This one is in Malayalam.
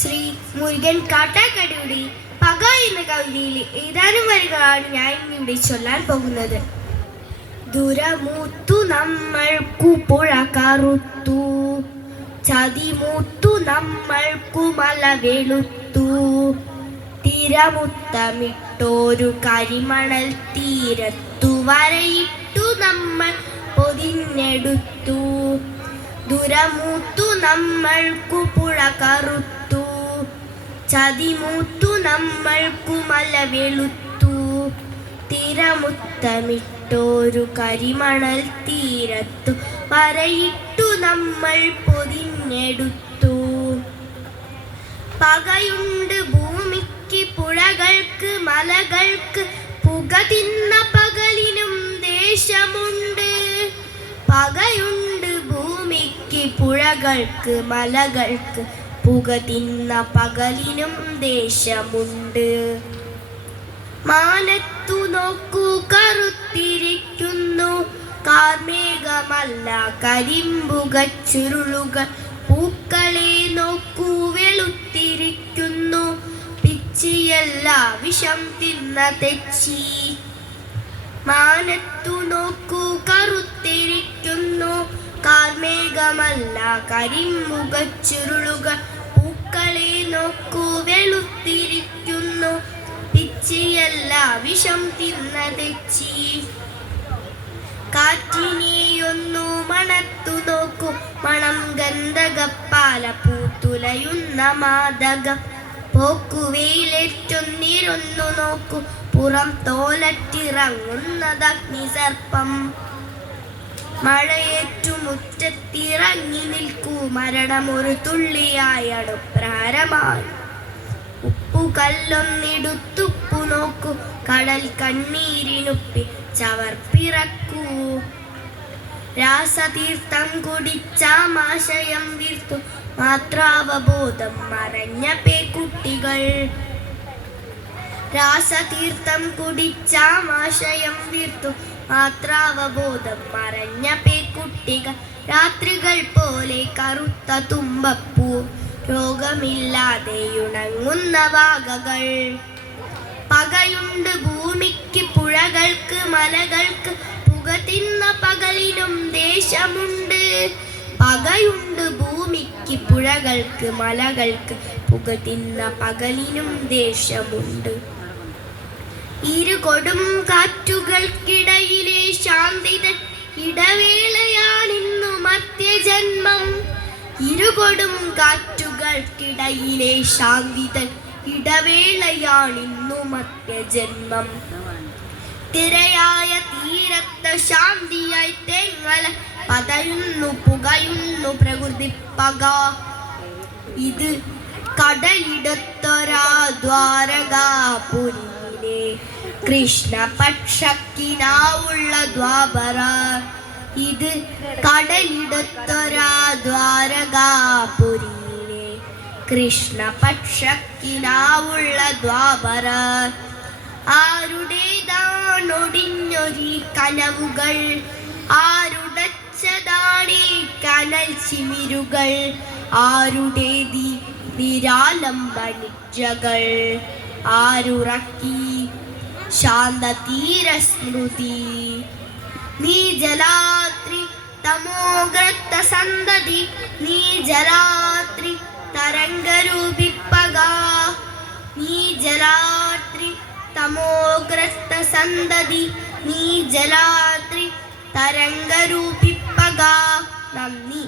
ശ്രീ മുരുകൻ കാട്ടാക്കടയുടെ പക എന്ന കവിതയിലെ ഏതാനും വരികളാണ് ഞാൻ ഇവിടെ ചൊല്ലാൻ പോകുന്നത്. ദുരമൂത്തു നമ്മൾക്കു പുഴ കറുത്തു, ചതിമൂത്തു നമ്മൾക്കു മല വെളുത്തു, തിരമുത്തമിട്ടോരു കരിമണൽ തീരത്തു വരയിട്ടു നമ്മൾ പൊതിഞ്ഞെടുത്തു. ദുരമൂത്തു നമ്മൾക്കു പുഴ കറുത്തു, ചതിമൂത്തു നമ്മൾക്കു മല വെളുത്തു, തിരമുത്തമിട്ടോരു കരിമണൽ തീരത്തു വരയിട്ടു നമ്മൾ പൊതിഞ്ഞെടുത്തു. പകയുണ്ട് ഭൂമിക്ക് പുഴകൾക്ക് മലകൾക്ക്, പുക തിന്ന പകലിനും ദേശമുണ്ട്. പകയുണ്ട് ഭൂമിക്ക് പുഴകൾക്ക് മലകൾക്ക്, പുക തിന്ന പകലിനും ദേശമുണ്ട്. മാനത്തു നോക്കൂ കറുത്തിരിക്കുന്നു കാർമേഘമല്ല കരിമ്പുക ചുരുളുകൾ, പൂക്കളെ നോക്കൂ വെളുത്തിരിക്കുന്നു പിച്ചിയല്ല വിഷം തിന്ന തെച്ചി. മാനത്തു നോക്കൂ കറുത്തിരിക്കുന്നു കാർമേഘമല്ല കരിമ്പുക ചുരുളുകൾ, പൂക്കളെ നോക്കൂ വെളുത്തിരിക്കുന്നു പിച്ചിയല്ല വിഷം തിന്ന തെച്ചി. കാറ്റിനെയൊന്നു മണത്തു നോക്കൂ മണം ഗന്ധകപ്പാല പൂത്തുലയുന്ന മാദകം, പോക്കുവെയിലേറ്റൊന്നിരുന്നു നോക്കൂ പുറം തോലറ്റിറങ്ങുന്നതഗ്നിസർപ്പം. മഴയേറ്റു മുറ്റത്തിറങ്ങി നിൽക്കൂ മരണമൊരു തുള്ളിയായണു പ്രാരമായി. ഉപ്പുകല്ലൊന്നിടുത്തുപ്പു നോക്കൂ കടൽ കണ്ണീരിനുപ്പി ചവർപ്പിറക്കൂ. രാസതീർത്ഥം കുടിച്ചാമാശയം വീർത്തു മാത്രാവബോധം മറഞ്ഞ പേക്കുട്ടികൾ. രാസതീർത്ഥം കുടിച്ചാമാശയം വീർത്തു മാത്രാവബോധം മറഞ്ഞ പേക്കുട്ടികൾ. രാത്രികൾ പോലെ കറുത്ത തുമ്പപ്പൂ, രോഗമില്ലാതെയുണങ്ങുന്ന വാകകൾ. പകയുണ്ട് ഭൂമിക്ക് പുഴകൾക്ക് മലകൾക്ക്, പുക തിന്ന പകലിനും ദേശമുണ്ട്. പകയുണ്ട് ഭൂമിക്ക് പുഴകൾക്ക് മലകൾക്ക്, പുക തിന്ന പകലിനും ദേശമുണ്ട്. ഇരുകൊടും കാറ്റുകൾക്കിടയിലെ ശാന്തിതൻ ഇടവേളയാണിന്നു മർത്യജന്മം. ഇരുകൊടും കാറ്റുകൾക്കിടയിലെ ശാന്തിതൻ ഇടവേളയാണിന്നു മർത്യജന്മം. തിരയായ തീരത്ത് ശാന്തിയായി തേങ്ങല പതയുന്നു പുകയുന്നു പ്രകൃതി പക. ഇത് കടലിടത്തൊരാ ദ്വാരകാപുരിയിലെ കൃഷ്ണപക്ഷക്കിനാവുള്ള ദ്വാപര. ഇത് കടലിടത്തൊരാ ദ്വാരകാപുരിയിലെ കൃഷ്ണപക്ഷക്കിനാവുള്ള ദ്വാപര. ആരുടേതാണൊടിഞ്ഞൊരീ കനവുകൾ, ആരുടച്ചതാണീ കനൽ ചിമിരുകൾ, ആരുടേതീ നിരാലംബനിദ്രകൾ, ആരുറക്കി ശാന്തതീരസ്മൃതി. നീജലാത്രി തമോഗ്രത്ത സന്തതി, നീജലാത്രി തരംഗരൂപിപ്പക. നീജലാത്രി തമോഗ്രത്ത സന്തതി, നീജലാത്രി തരംഗരൂപിപ്പക. നന്ദി.